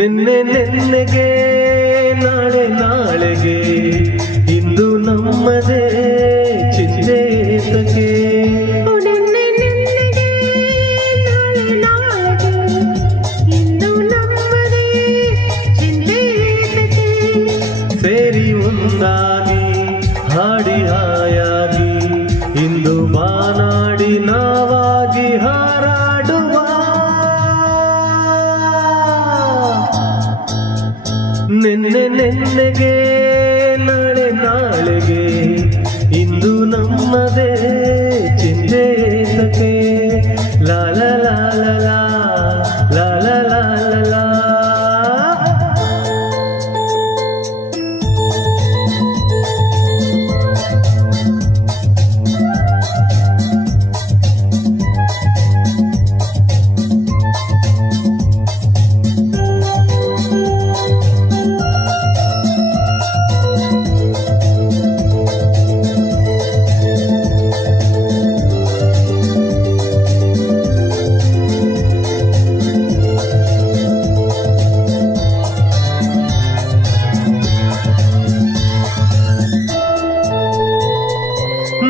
ನಿನ್ನೆ ನಿನ್ನೆಗೆ ನಾಳೆ ನಾಳೆಗೆ ಇಂದು ನಮ್ಮದೇ ಚಿಂತೆತಕ್ಕೆ ಸೇರಿ ಒಂದಾಗಿ ಹಾಡಿ ಹಾಯಾಗಿ ಇಂದು ಬಾನಾಡಿ ನಾವಾಗಿ ಹಾರಾಡುವ ನಿನ್ನೆ ನಿನ್ನೆಗೆ ನಾಳೆ ನಾಳೆಗೆ ಇಂದು ನಮ್ಮದೇ ಚಿಂತೆತಕ್ಕೆ ಲಾ ಲಾ ಲಾ ಲಾ ಲಾ ಲಾ ಲಾ ಲಾ.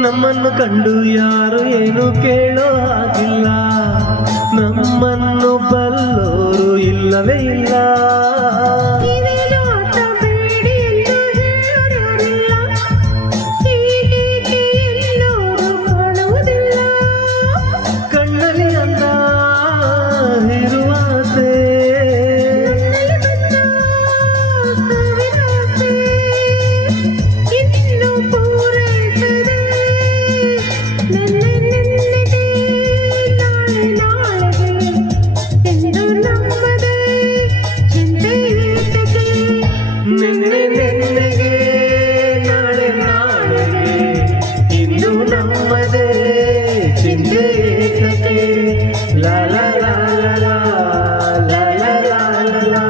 ನಮ್ಮನ್ನು ಕಂಡು ಯಾರು ಏನು ಕೇಳೋ ಹಾಗಿಲ್ಲ, ನಮ್ಮನ್ನು ಬಲ್ಲೋರು ಇಲ್ಲವೇ ಇಲ್ಲ. ಕಣ್ಣಲ್ಲಿ ಅಂದ ಇರುವಾಸೆ ನಿನ್ನೆ ನಿನ್ನೆಗೆ ನಾಳೆ ನಾಳೆಗೆ ಇಂದು ನಮ್ಮದೇ ಚಿಂತೆತಕ್ಕೆ ಲಾ ಲಾ ಲಾ ಲಾ ಲಾ ಲಾ ಲಾ ಲಾ.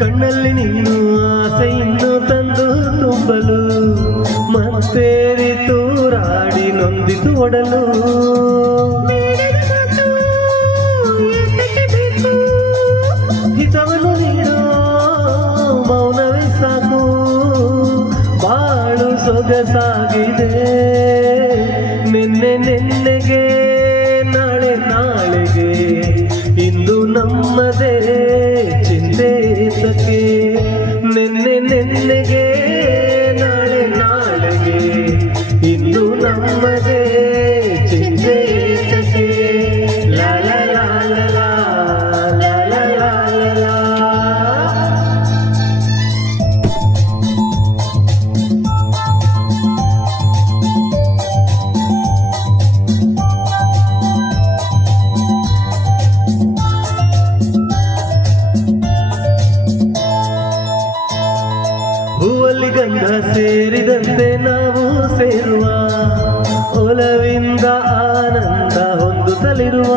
ಕಣ್ಣಲ್ಲಿ ನೀನು ಆಸೆಯನ್ನು ತಂದು ತುಂಬಲು ಮತ್ತೇರಿ ತೂರಾಡಿ ನೊಂದಿತು ಒಡಲು. ಹಿತವನ್ನು ನೀಡೋ ಮೌನವೇ ಸಾಕು, ಬಾಳು ಸೊಗಸಾಗಿದೆ. ನಿನ್ನೆ ನಿನ್ನೆಗೆ ನಾಳೆ ನಾಳೆಗೆ ಇಂದು ನಮ್ಮದೇ ಚಿಂತೆತಕ್ಕೆ. ನಿನ್ನೆ ನಿನ್ನೆಗೆ ನಾಳೆ ನಾಳೆಗೆ ಇಂದು ನಮ್ಮದೇ ಚಿಂತೆತಕ್ಕೆ ಲಾ ಲಾ ಲಾ ಲಾ ಲಾ ಲಾ ಲಾ ಲಾ. ಹೂವಲ್ಲಿ ಗಂಧ ಸೇರಿದಂತೆ ನಾವು ಸೇರುವ ಒಲವಿಂದ ಆನಂದ ಹೊಂದುತ್ತಲಿರುವ